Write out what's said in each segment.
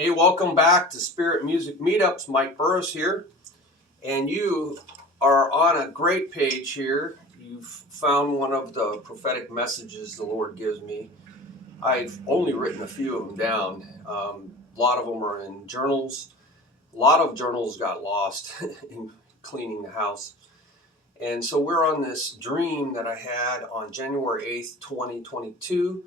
Hey, welcome back to Spirit Music Meetups. Mike Burris here, and you are on a great page here. You've found one of the prophetic messages the Lord gives me. I've only written a few of them down. A lot of them are in journals. A lot of journals got lost in cleaning the house. And so we're on this dream that I had on January 8th, 2022.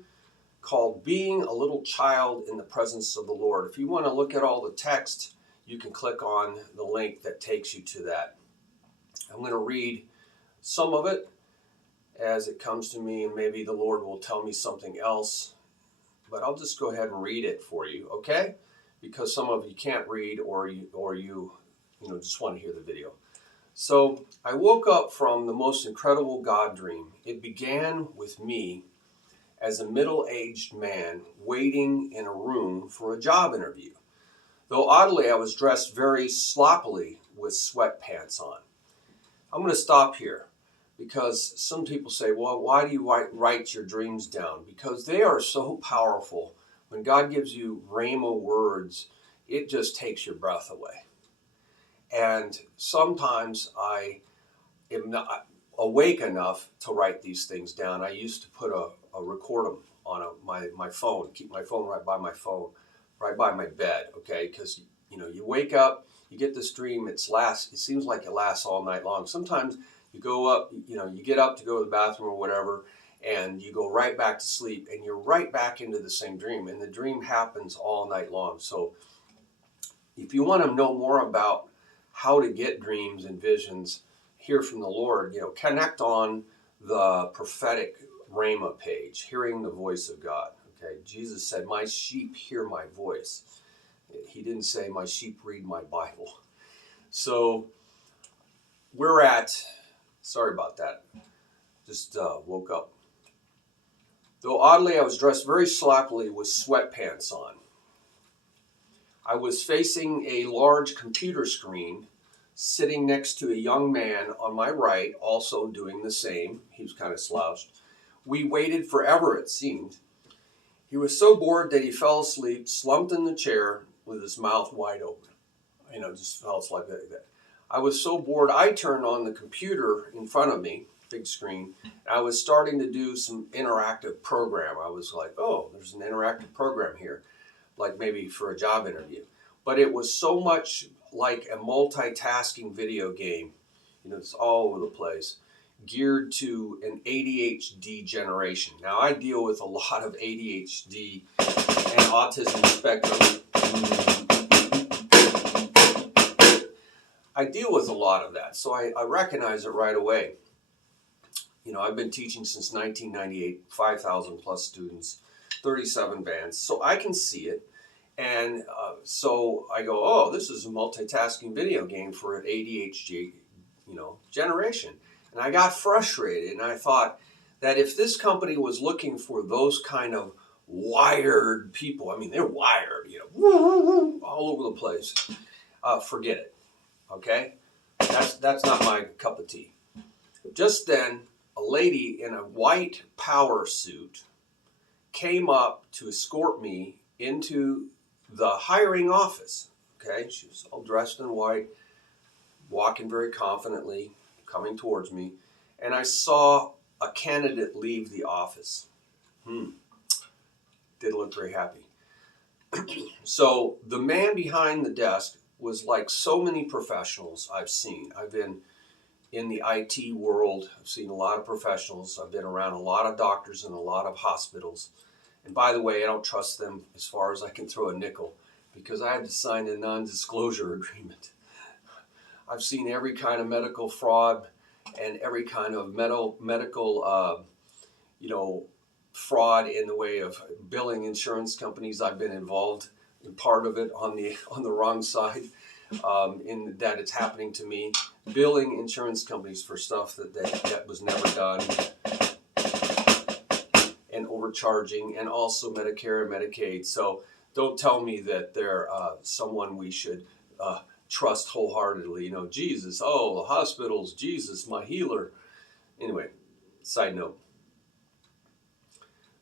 Called Being a Little Child in the Presence of the Lord. If you want to look at all the text, you can click on the link that takes you to that. I'm going to read some of it as it comes to me, and maybe the Lord will tell me something else, but I'll just go ahead and read it for you, okay? Because some of you can't read or you just want to hear the video. So I woke up from the most incredible God dream. It began with me as a middle-aged man waiting in a room for a job interview. Though oddly, I was dressed very sloppily with sweatpants on. I'm going to stop here because some people say, well, why do you write your dreams down? Because they are so powerful. When God gives you rhema words, it just takes your breath away. And sometimes I am not awake enough to write these things down. I used to record them on my phone, keep my phone right by my bed, okay? Because you wake up, you get this dream, it seems like it lasts all night long. Sometimes you go up, you get up to go to the bathroom or whatever, and you go right back to sleep, and you're right back into the same dream, and the dream happens all night long. So if you want to know more about how to get dreams and visions, hear from the Lord, connect on the prophetic Rhema page, hearing the voice of God. Okay, Jesus said, "My sheep hear my voice." He didn't say, "My sheep read my Bible." So sorry about that. Just woke up. Though oddly, I was dressed very sloppily with sweatpants on. I was facing a large computer screen, sitting next to a young man on my right, also doing the same. He was kind of slouched. We waited forever, it seemed. He was so bored that he fell asleep, slumped in the chair with his mouth wide open. Just felt like that. I was so bored, I turned on the computer in front of me, big screen. I was starting to do some interactive program. I was like, oh, there's an interactive program here, like maybe for a job interview. But it was so much like a multitasking video game. It's all over the place, geared to an ADHD generation. Now, I deal with a lot of ADHD and autism spectrum. I deal with a lot of that, so I recognize it right away. I've been teaching since 1998, 5,000 plus students, 37 bands, so I can see it. And so I go, oh, this is a multitasking video game for an ADHD, generation. And I got frustrated, and I thought that if this company was looking for those kind of wired people, they're wired, all over the place, forget it, okay? That's not my cup of tea. Just then, a lady in a white power suit came up to escort me into the hiring office. Okay, she was all dressed in white, walking very confidently, coming towards me, and I saw a candidate leave the office. Didn't look very happy. So the man behind the desk was like so many professionals I've seen. I've been in the IT world. I've seen a lot of professionals. I've been around a lot of doctors and a lot of hospitals. And by the way, I don't trust them as far as I can throw a nickel, because I had to sign a non-disclosure agreement. I've seen every kind of medical fraud and every kind of medical fraud in the way of billing insurance companies. I've been involved in part of it on the wrong side, in that it's happening to me. Billing insurance companies for stuff that was never done, and overcharging, and also Medicare and Medicaid. So don't tell me that they're someone we should trust wholeheartedly. Jesus, oh, the hospitals, Jesus, my healer. Anyway, side note.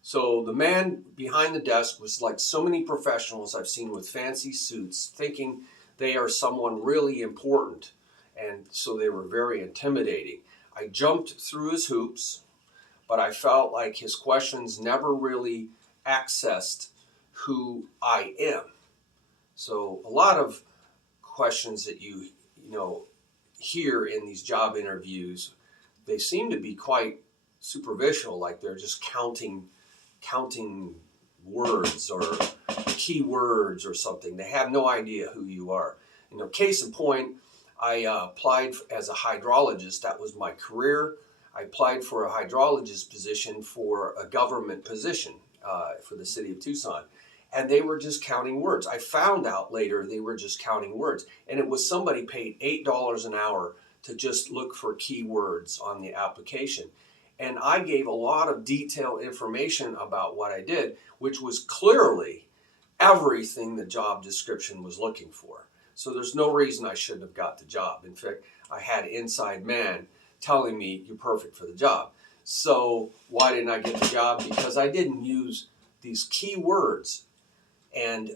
So the man behind the desk was like so many professionals I've seen with fancy suits, thinking they are someone really important. And so they were very intimidating. I jumped through his hoops, but I felt like his questions never really accessed who I am. So a lot of questions that you hear in these job interviews, they seem to be quite superficial, like they're just counting words or key words or something. They have no idea who you are. Case in point, I applied as a hydrologist. That was my career. I applied for a hydrologist position for a government position for the city of Tucson. And they were just counting words. I found out later they were just counting words. And it was somebody paid $8 an hour to just look for keywords on the application. And I gave a lot of detailed information about what I did, which was clearly everything the job description was looking for. So there's no reason I shouldn't have got the job. In fact, I had inside man telling me you're perfect for the job. So why didn't I get the job? Because I didn't use these key words. And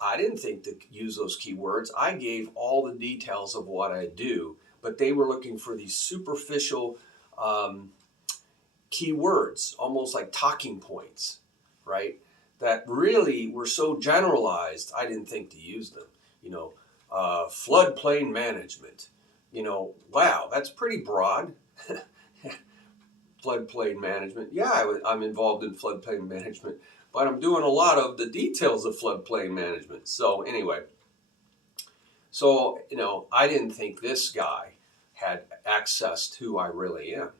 I didn't think to use those keywords. I gave all the details of what I do, but they were looking for these superficial keywords, almost like talking points, right? That really were so generalized, I didn't think to use them. Floodplain management. Wow, that's pretty broad. Floodplain management. Yeah, I'm involved in floodplain management, but I'm doing a lot of the details of floodplain management. So anyway, I didn't think this guy had access to who I really am,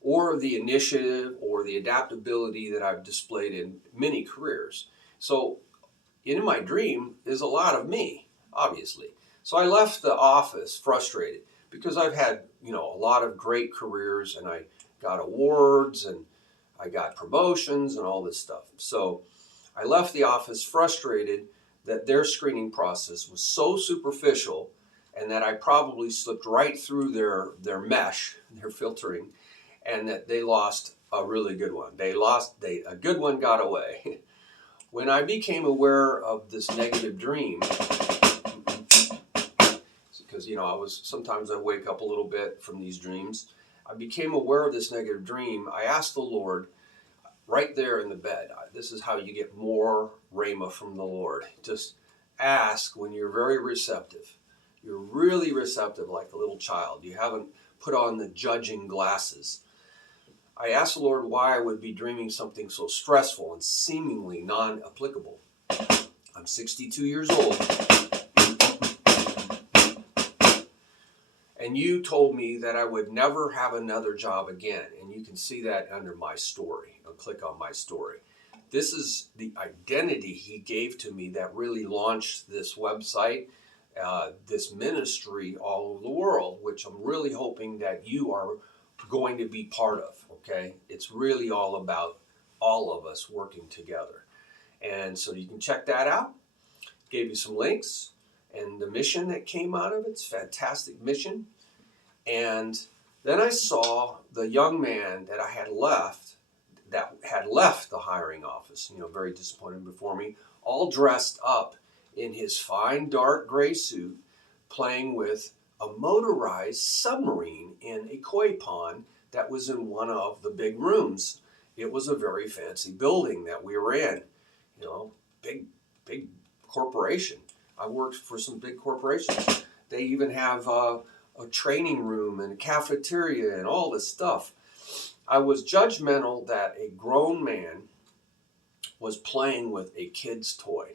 or the initiative or the adaptability that I've displayed in many careers. So in my dream is a lot of me, obviously. So I left the office frustrated because I've had, a lot of great careers, and I got awards and I got promotions and all this stuff. So I left the office frustrated that their screening process was so superficial, and that I probably slipped right through their mesh, their filtering, and that they lost a really good one. A good one got away. When I became aware of this negative dream, because sometimes I wake up a little bit from these dreams. I became aware of this negative dream. I asked the Lord right there in the bed. This is how you get more rhema from the Lord. Just ask when you're very receptive. You're really receptive, like a little child. You haven't put on the judging glasses. I asked the Lord why I would be dreaming something so stressful and seemingly non-applicable. I'm 62 years old. And you told me that I would never have another job again. And you can see that under my story. I'll click on my story. This is the identity he gave to me that really launched this website, this ministry all over the world, which I'm really hoping that you are going to be part of, okay? It's really all about all of us working together. And so you can check that out. Gave you some links and the mission that came out of it. It's a fantastic mission. And then I saw the young man that had left the hiring office, very disappointed before me, all dressed up in his fine dark gray suit, playing with a motorized submarine in a koi pond that was in one of the big rooms. It was a very fancy building that we were in, big corporation. I worked for some big corporations. They even have a training room and a cafeteria and all this stuff. I was judgmental that a grown man was playing with a kid's toy.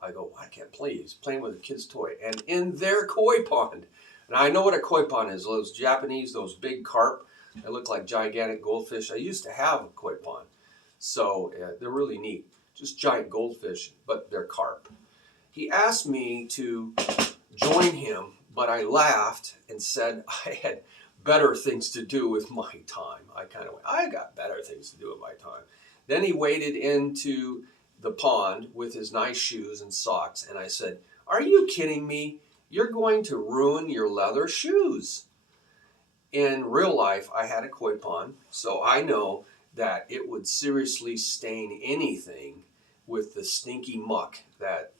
I go, I can't play. He's playing with a kid's toy. And in their koi pond. And I know what a koi pond is. Those Japanese, those big carp, they look like gigantic goldfish. I used to have a koi pond. So they're really neat. Just giant goldfish, but they're carp. He asked me to join him, but I laughed and said I had better things to do with my time. I kind of went, I got better things to do with my time. Then he waded into the pond with his nice shoes and socks, and I said, are you kidding me? You're going to ruin your leather shoes. In real life, I had a koi pond, so I know that it would seriously stain anything with the stinky muck that,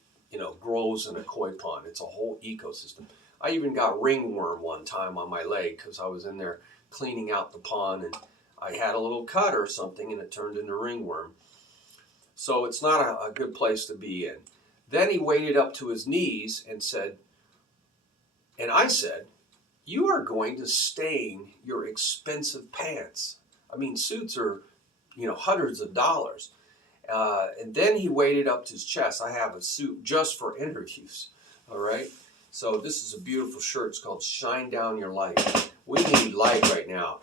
grows in a koi pond. It's a whole ecosystem. I even got ringworm one time on my leg because I was in there cleaning out the pond and I had a little cut or something and it turned into ringworm. So it's not a good place to be in. Then he waded up to his knees and I said, you are going to stain your expensive pants. I mean, suits are, hundreds of dollars. And then he waded up to his chest. I have a suit just for interviews, all right? So this is a beautiful shirt. It's called Shine Down Your Light. We need light right now.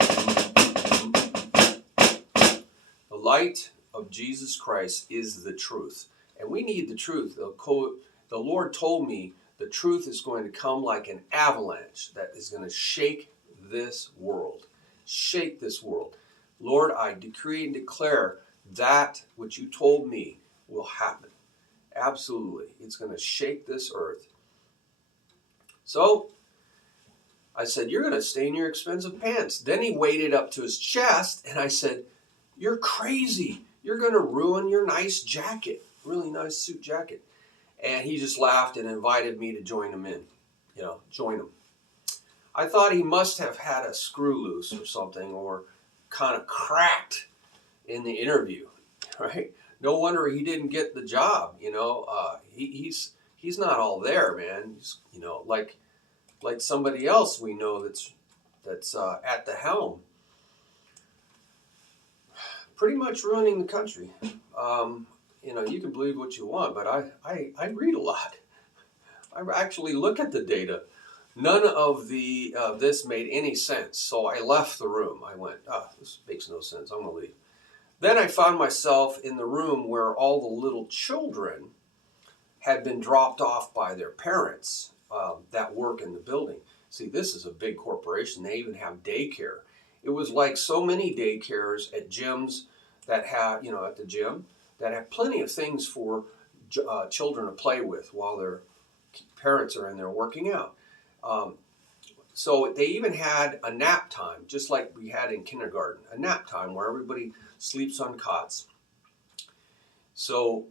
The light of Jesus Christ is the truth. And we need the truth. The Lord told me the truth is going to come like an avalanche that is going to shake this world. Shake this world. Lord, I decree and declare that which you told me will happen. Absolutely. It's going to shake this earth. So I said, you're going to stain your expensive pants. Then he waded up to his chest and I said, you're crazy. You're going to ruin your nice jacket, really nice suit jacket. And he just laughed and invited me to join him in, join him. I thought he must have had a screw loose or something or kind of cracked in the interview, right? No wonder he didn't get the job, he's not all there, man. He's, like somebody else we know that's at the helm, pretty much ruining the country. You can believe what you want, but I read a lot. I actually look at the data. None of this made any sense, so I left the room. I went, this makes no sense. I'm going to leave. Then I found myself in the room where all the little children had been dropped off by their parents that work in the building. See, this is a big corporation. They even have daycare. It was like so many daycares at gyms that have, at the gym, that have plenty of things for children to play with while their parents are in there working out. So they even had a nap time, just like we had in kindergarten, a nap time where everybody sleeps on cots. So,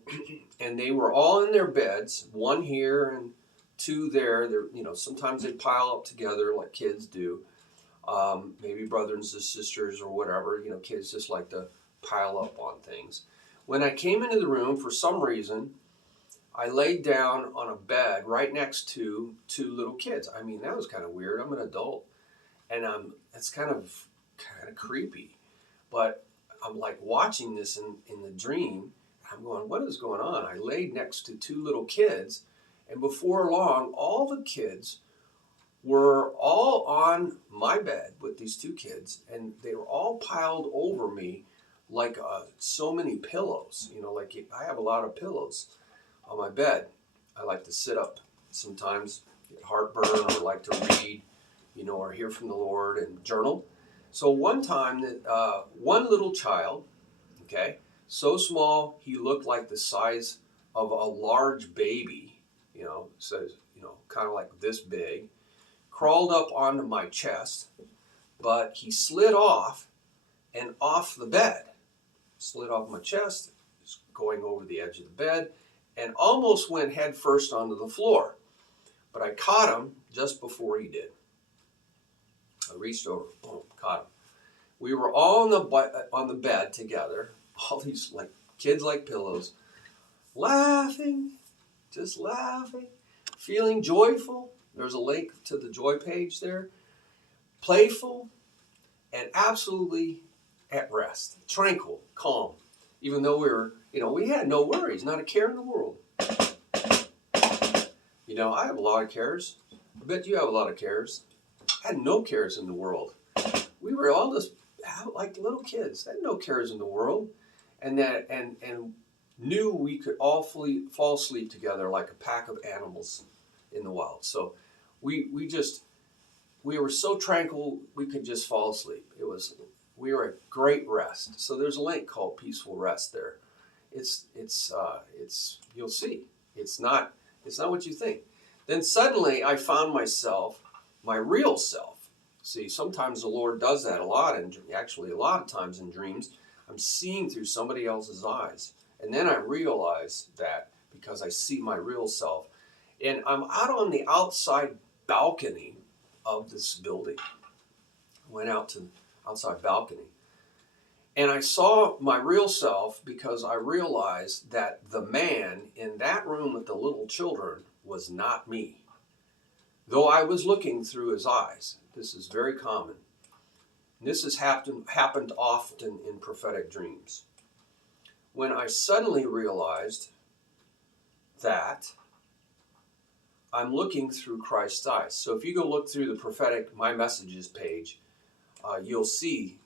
and they were all in their beds, one here and two there. They're, sometimes they pile up together like kids do. Maybe brothers and sisters or whatever. Kids just like to pile up on things. When I came into the room, for some reason, I laid down on a bed right next to two little kids. I mean, that was kind of weird. I'm an adult, and it's kind of creepy. But I'm like watching this in the dream. I'm going, what is going on? I laid next to two little kids, and before long, all the kids were all on my bed with these two kids, and they were all piled over me like so many pillows. Like I have a lot of pillows on my bed. I like to sit up sometimes, get heartburn, or like to read, or hear from the Lord and journal. So one time, one little child, so small he looked like the size of a large baby, kind of like this big, crawled up onto my chest, but he slid off and off the bed. Slid off my chest, going over the edge of the bed, and almost went head first onto the floor. But I caught him just before he did. I reached over, boom, caught him. We were all on the bed together, all these like kids like pillows, laughing, just laughing, feeling joyful. There's a link to the joy page there. Playful and absolutely at rest, tranquil, calm. Even though we had no worries, not a care in the world. I have a lot of cares. I bet you have a lot of cares. I had no cares in the world. We were all just like little kids. I had no cares in the world, and knew we could all fall asleep together like a pack of animals in the wild. So we were so tranquil we could just fall asleep. We were at great rest. So there's a link called Peaceful Rest there. It's you'll see. It's not what you think. Then suddenly I found myself, my real self. See, sometimes the Lord does that a lot, and actually a lot of times in dreams, I'm seeing through somebody else's eyes. And then I realize that because I see my real self. And I'm out on the outside balcony of this building. Went out to the outside balcony. And I saw my real self because I realized that the man in that room with the little children was not me. Though I was looking through his eyes. This is very common. This has happened often in prophetic dreams. When I suddenly realized that I'm looking through Christ's eyes. So if you go look through the prophetic My Messages page, you'll see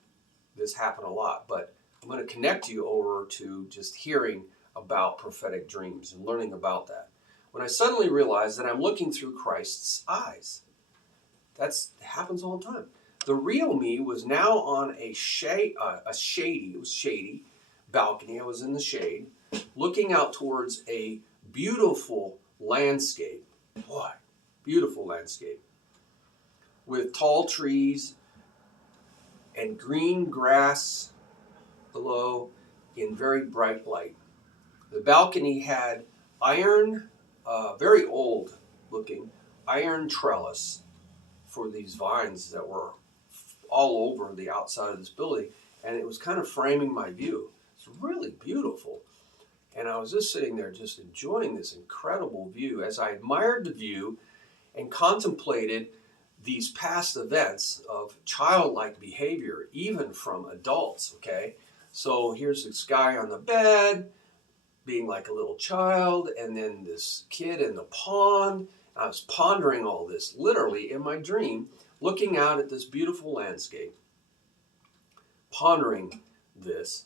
this happen a lot. But I'm going to connect you over to just hearing about prophetic dreams and learning about that. When I suddenly realized that I'm looking through Christ's eyes. That happens all the time. The real me was now on a shady balcony. I was in the shade, looking out towards a beautiful landscape. Boy, beautiful landscape. With tall trees and green grass below in very bright light. The balcony had very old looking iron trellis for these vines that were all over the outside of this building, and it was kind of framing my view. It's really beautiful. And I was just sitting there just enjoying this incredible view as I admired the view and contemplated these past events of childlike behavior, even from adults, okay? So here's this guy on the bed, being like a little child, and then this kid in the pond. I was pondering all this, literally in my dream, looking out at this beautiful landscape, pondering this,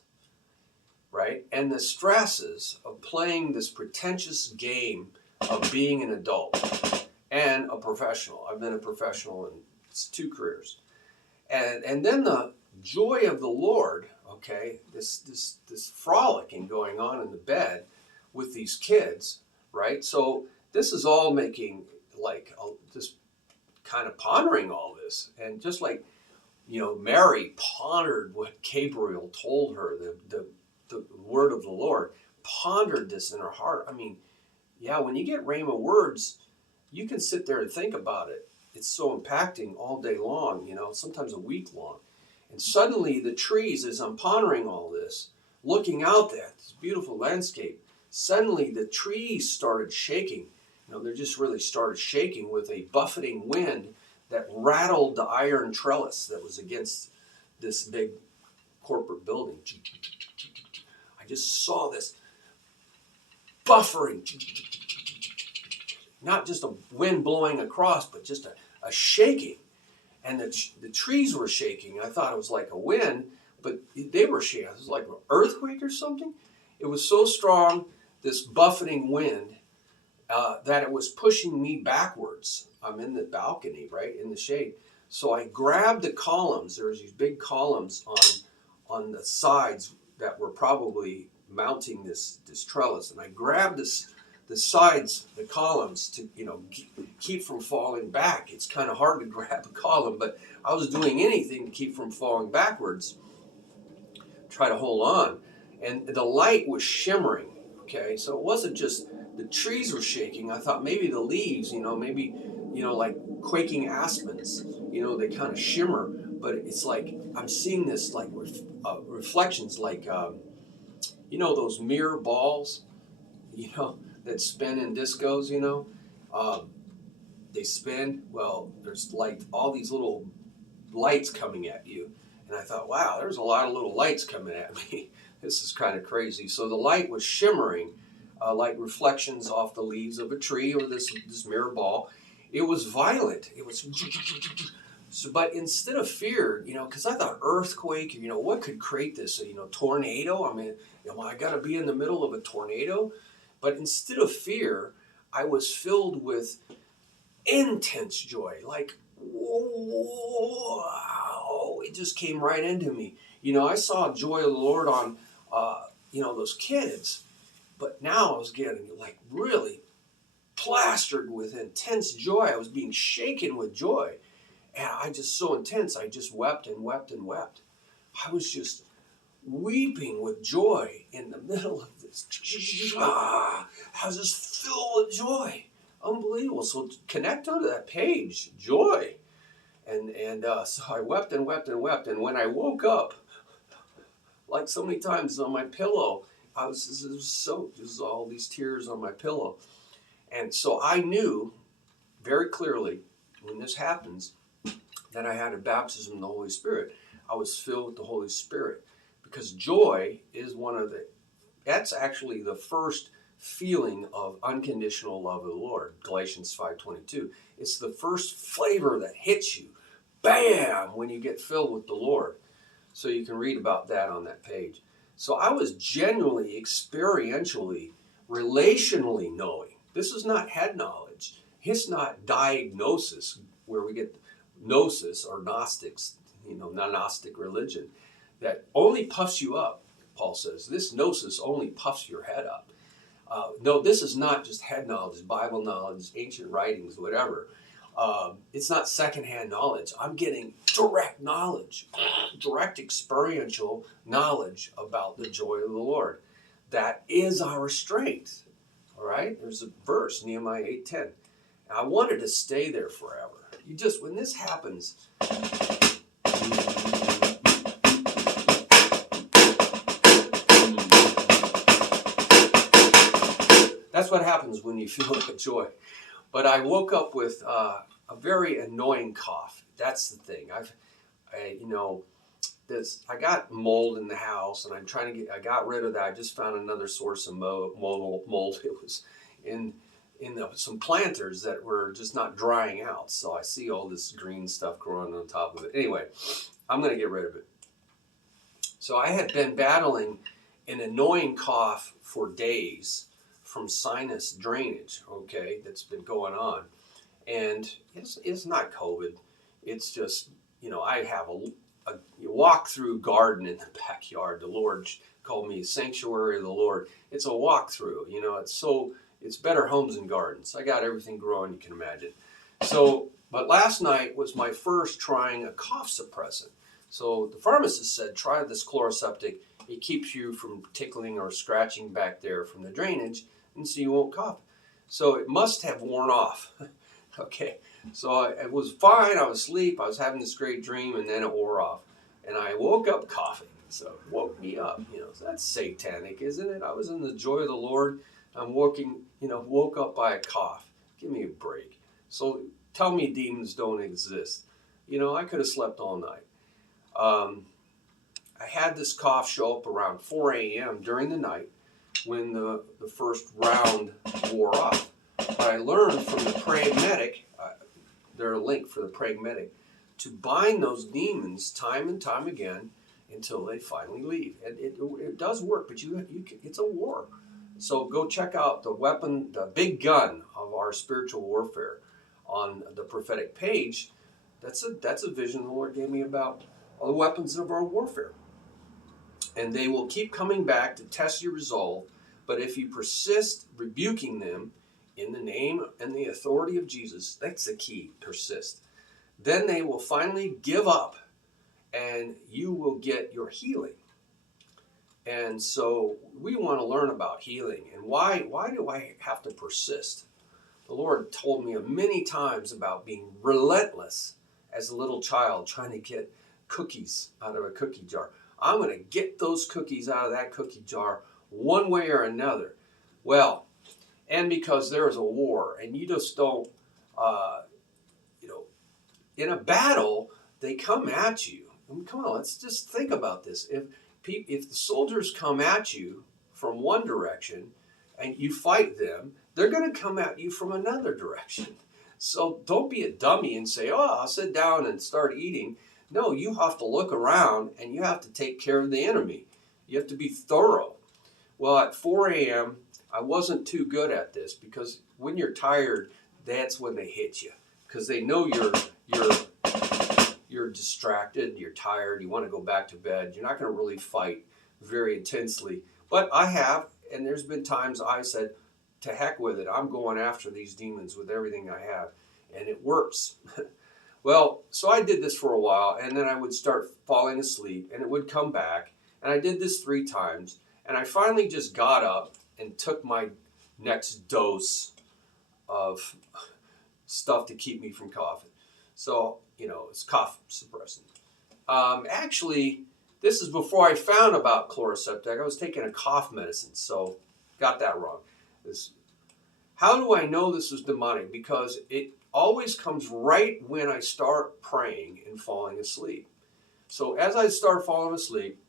right? And the stresses of playing this pretentious game of being an adult and a professional. I've been a professional in 2 careers. And then the joy of the Lord, okay, this frolicking going on in the bed with these kids, right? So this is all making just kind of pondering all this. And just like, Mary pondered what Gabriel told her, the word of the Lord, pondered this in her heart. I mean, yeah, when you get rhema words, you can sit there and think about it. It's so impacting all day long, sometimes a week long. And suddenly the trees, as I'm pondering all this, looking out at this beautiful landscape, suddenly the trees started shaking. They just really started shaking with a buffeting wind that rattled the iron trellis that was against this big corporate building. I just saw this buffering, not just a wind blowing across, but just a shaking. And the trees were shaking. I thought it was like a wind, but they were shaking. It was like an earthquake or something. It was so strong, this buffeting wind, that it was pushing me backwards. I'm in the balcony, right, in the shade. So I grabbed the columns. There was these big columns on the sides that were probably mounting this trellis. And I grabbed the sides, the columns, to keep from falling back. It's kind of hard to grab a column, but I was doing anything to keep from falling backwards, try to hold on. And the light was shimmering, okay? So it wasn't just the trees were shaking. I thought maybe the leaves, like quaking aspens, they kind of shimmer. But it's like I'm seeing this like reflections, like, those mirror balls, that spin in discos, they spin. Well, there's like all these little lights coming at you. And I thought, wow, there's a lot of little lights coming at me. This is kind of crazy. So the light was shimmering like reflections off the leaves of a tree or this mirror ball. It was violent. It was... So, but instead of fear, because I thought earthquake, what could create this? Tornado? I mean, I got to be in the middle of a tornado? But instead of fear, I was filled with intense joy. Like, wow, it just came right into me. I saw joy of the Lord on, those kids. But now I was getting like really plastered with intense joy. I was being shaken with joy. And I just so intense, I just wept and wept and wept. I was just, weeping with joy in the middle of this. I was just filled with joy. Unbelievable. So connect onto that page, joy. And so I wept and wept and wept. And when I woke up, like so many times on my pillow, it was soaked. There's all these tears on my pillow. And so I knew very clearly when this happens that I had a baptism in the Holy Spirit. I was filled with the Holy Spirit, because joy is that's actually the first feeling of unconditional love of the Lord. Galatians 5:22. It's the first flavor that hits you, bam, when you get filled with the Lord. So you can read about that on that page. So I was genuinely, experientially, relationally knowing. This is not head knowledge. It's not diagnosis, where we get gnosis or Gnostics, non-Gnostic religion, that only puffs you up, Paul says. This gnosis only puffs your head up. No, this is not just head knowledge, Bible knowledge, ancient writings, whatever. It's not secondhand knowledge. I'm getting direct knowledge, direct experiential knowledge about the joy of the Lord. That is our strength. All right? There's a verse, Nehemiah 8:10. I wanted to stay there forever. When this happens, that's what happens when you feel that joy. But I woke up with a very annoying cough. That's the thing. I got mold in the house, and I got rid of that. I just found another source of mold. It was in some planters that were just not drying out. So I see all this green stuff growing on top of it. Anyway, I'm going to get rid of it. So I had been battling an annoying cough for days from sinus drainage, okay, that's been going on. And it's not COVID. It's just, I have a walk-through garden in the backyard. The Lord called me sanctuary of the Lord. It's a walk-through, it's better homes and gardens. I got everything growing you can imagine. So, but last night was my first trying a cough suppressant. So the pharmacist said, try this Chloraseptic. It keeps you from tickling or scratching back there from the drainage, and so you won't cough. So it must have worn off. Okay, so it was fine. I was asleep. I was having this great dream, and then it wore off. And I woke up coughing. So it woke me up. So that's satanic, isn't it? I was in the joy of the Lord. I'm woke up by a cough. Give me a break. So tell me demons don't exist. I could have slept all night. I had this cough show up around 4 a.m. during the night when the first round wore off. But I learned from the praying medic, there's a link for the praying medic, to bind those demons time and time again until they finally leave. And it does work, but it's a war. So go check out the weapon, the big gun of our spiritual warfare on the prophetic page. That's a vision the Lord gave me about the weapons of our warfare. And they will keep coming back to test your resolve. But if you persist rebuking them in the name and the authority of Jesus, that's the key, persist. Then they will finally give up and you will get your healing. And so we want to learn about healing. And why do I have to persist? The Lord told me many times about being relentless as a little child trying to get cookies out of a cookie jar. I'm going to get those cookies out of that cookie jar one way or another. Well, and because there is a war, and you just don't, in a battle, they come at you. I mean, come on, let's just think about this. If the soldiers come at you from one direction and you fight them, they're going to come at you from another direction. So don't be a dummy and say, I'll sit down and start eating. No, you have to look around and you have to take care of the enemy. You have to be thorough. Well, at 4 a.m., I wasn't too good at this because when you're tired, that's when they hit you. Because they know you're distracted, you're tired, you want to go back to bed. You're not going to really fight very intensely. But I have, and there's been times I said, to heck with it. I'm going after these demons with everything I have. And it works. Well, so I did this for a while, and then I would start falling asleep, and it would come back. And I did this 3 times, and I finally just got up and took my next dose of stuff to keep me from coughing. So, it's cough suppressant. Actually, this is before I found about chloroseptic. I was taking a cough medicine, so got that wrong. How do I know this was demonic? Because it always comes right when I start praying and falling asleep. So as I start falling asleep,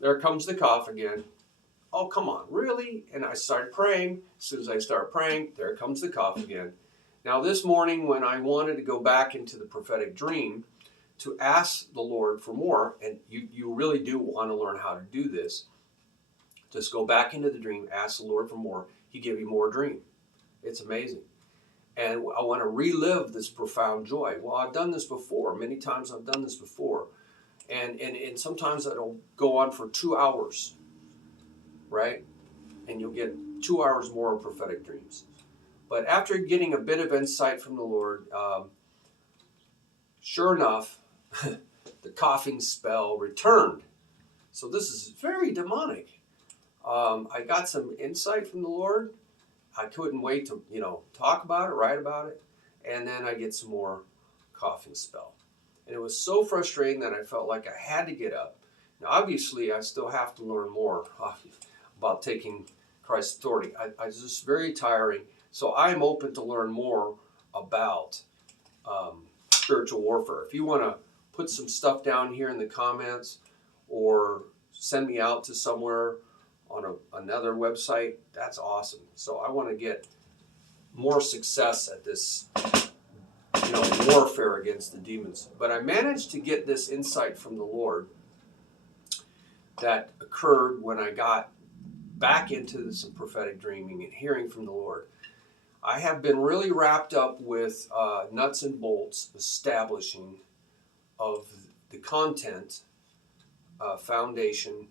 there comes the cough again. Oh, come on, really? And I start praying. As soon as I start praying, there comes the cough again. Now this morning when I wanted to go back into the prophetic dream to ask the Lord for more, and you really do want to learn how to do this, just go back into the dream, ask the Lord for more. He give you more dream. It's amazing. And I want to relive this profound joy. Well, I've done this before. Many times I've done this before. And sometimes it'll go on for 2 hours, right? And you'll get 2 hours more of prophetic dreams. But after getting a bit of insight from the Lord, sure enough, the coughing spell returned. So this is very demonic. I got some insight from the Lord. I couldn't wait to, talk about it, write about it. And then I get some more coughing spell. And it was so frustrating that I felt like I had to get up. Now, obviously, I still have to learn more about taking Christ's authority. It's just very tiring. So I'm open to learn more about spiritual warfare. If you want to put some stuff down here in the comments or send me out to somewhere on another website, that's awesome. So I want to get more success at this warfare against the demons. But I managed to get this insight from the Lord that occurred when I got back into some prophetic dreaming and hearing from the Lord. I have been really wrapped up with nuts and bolts establishing of the content foundation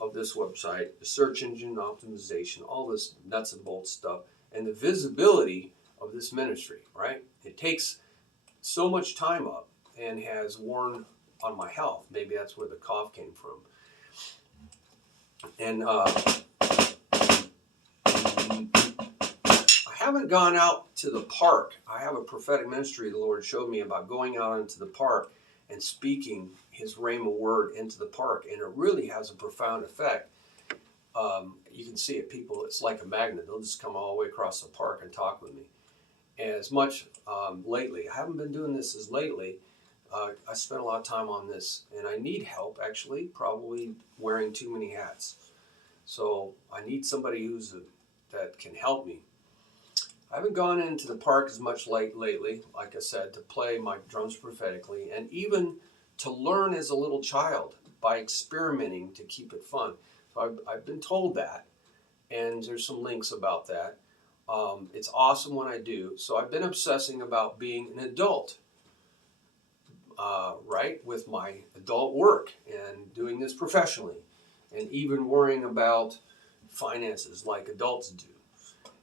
of this website, the search engine optimization, all this nuts and bolts stuff, and the visibility of this ministry, right? It takes so much time up and has worn on my health. Maybe that's where the cough came from. And I haven't gone out to the park. I have a prophetic ministry the Lord showed me about going out into the park and speaking his rhema word into the park, and it really has a profound effect. You can see it, people, it's like a magnet. They'll just come all the way across the park and talk with me. As much lately, I haven't been doing this as lately. I spent a lot of time on this, and I need help, actually, probably wearing too many hats. So I need somebody that can help me. I haven't gone into the park as much lately, like I said, to play my drums prophetically, and even to learn as a little child by experimenting to keep it fun. So I've been told that, and there's some links about that. It's awesome when I do. So I've been obsessing about being an adult, right, with my adult work and doing this professionally, and even worrying about finances like adults do.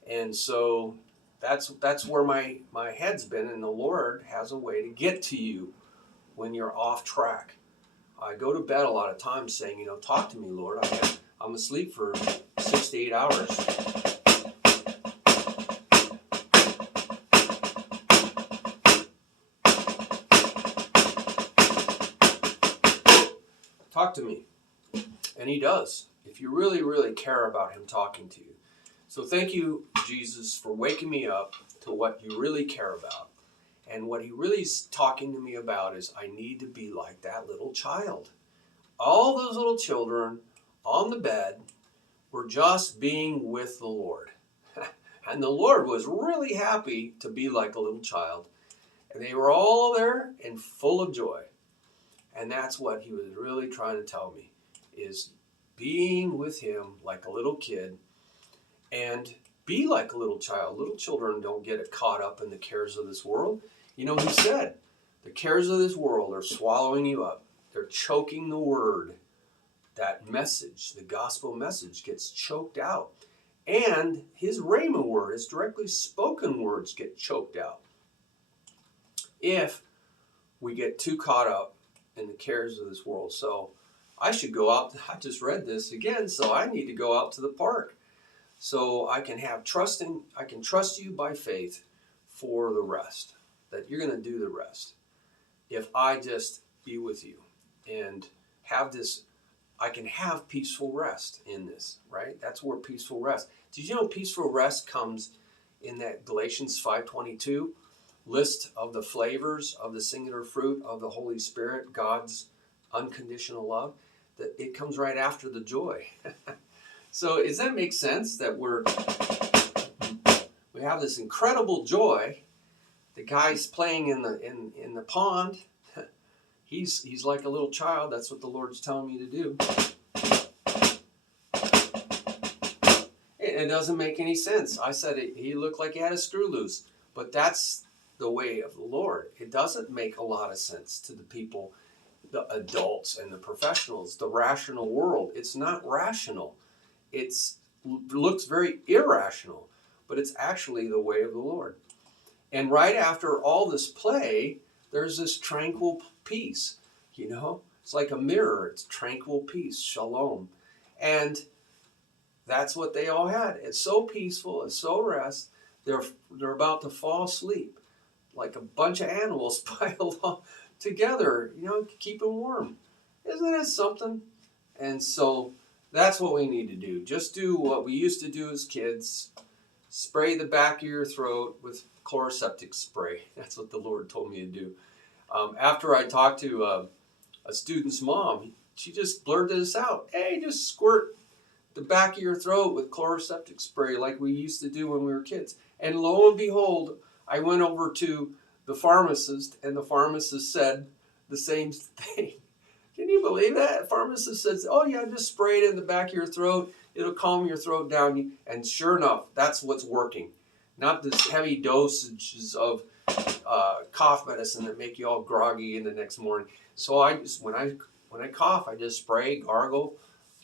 And so that's where my head's been, and the Lord has a way to get to you when you're off track. I go to bed a lot of times saying, talk to me, Lord. I'm asleep for 6 to 8 hours. Talk to me. And he does, if you really, really care about him talking to you. So thank you, Jesus, for waking me up to what you really care about. And what he really is talking to me about is I need to be like that little child. All those little children on the bed were just being with the Lord. And the Lord was really happy to be like a little child. And they were all there and full of joy. And that's what he was really trying to tell me, is being with him like a little kid and be like a little child. Little children don't get caught up in the cares of this world. He said, the cares of this world are swallowing you up. They're choking the word. That message, the gospel message, gets choked out. And his rhema word, his directly spoken words, get choked out. If we get too caught up in the cares of this world. So I should go out. I just read this again, so I need to go out to the park so I can I can trust you by faith for the rest, that you're going to do the rest. If I just be with you and have this, I can have peaceful rest in this, right? That's where peaceful rest. Did you know peaceful rest comes in that Galatians 5:22 list of the flavors of the singular fruit of the Holy Spirit, God's unconditional love? That it comes right after the joy. So does that make sense that we have this incredible joy? The guy's playing in the pond. He's like a little child. That's what the Lord's telling me to do. It doesn't make any sense. I said he looked like he had a screw loose, but that's the way of the Lord. It doesn't make a lot of sense to the people, the adults and the professionals, the rational world. It's not rational. It looks very irrational, but it's actually the way of the Lord. And right after all this play, there's this tranquil peace, you know? It's like a mirror. It's tranquil peace, shalom. And that's what they all had. It's so peaceful, it's so rest. They're about to fall asleep, like a bunch of animals piled up together, you know, keeping warm. Isn't that something? And so that's what we need to do. Just do what we used to do as kids. Spray the back of your throat with chloroseptic spray. That's what the Lord told me to do. After I talked to a student's mom, she just blurted this out. Hey, just squirt the back of your throat with chloroseptic spray like we used to do when we were kids. And lo and behold, I went over to the pharmacist, and the pharmacist said the same thing. Can you believe that? The pharmacist says, oh yeah, just spray it in the back of your throat. It'll calm your throat down. And sure enough, that's what's working. Not this heavy dosages of cough medicine that make you all groggy in the next morning. So I just, when I cough, I just spray, gargle,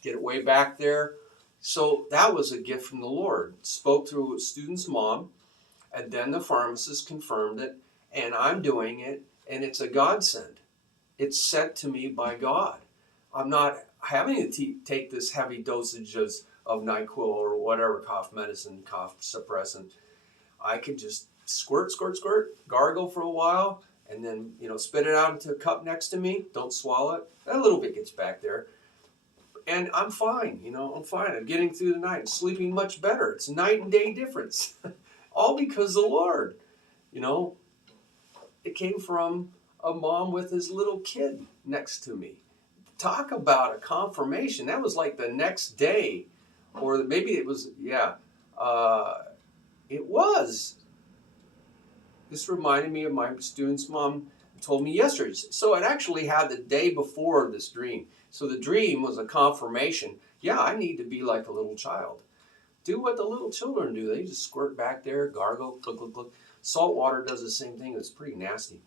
get it way back there. So that was a gift from the Lord. Spoke through a student's mom, and then the pharmacist confirmed it, and I'm doing it, and it's a godsend. It's sent to me by God. I'm not having to take this heavy dosages of NyQuil or whatever cough medicine, cough suppressant. I could just squirt, squirt, squirt, gargle for a while, and then, you know, spit it out into a cup next to me. Don't swallow it. A little bit gets back there. And I'm fine, you know, I'm fine. I'm getting through the night, sleeping much better. It's night and day difference. All because of the Lord. You know, it came from a mom with his little kid next to me. Talk about a confirmation. That was like the next day, or maybe it was, it was. This reminded me of my student's mom told me yesterday. So it actually had the day before this dream. So the dream was a confirmation. Yeah, I need to be like a little child. Do what the little children do. They just squirt back there, gargle, click, click, click. Salt water does the same thing. It's pretty nasty.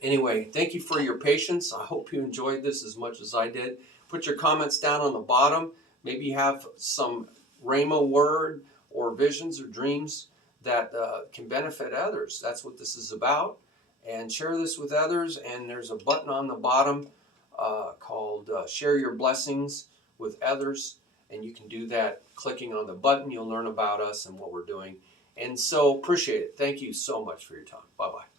Anyway, thank you for your patience. I hope you enjoyed this as much as I did. Put your comments down on the bottom. Maybe you have some rhema word or visions or dreams that can benefit others. That's what this is about. And share this with others. And there's a button on the bottom called Share Your Blessings with Others. And you can do that clicking on the button. You'll learn about us and what we're doing. And so appreciate it. Thank you so much for your time. Bye-bye.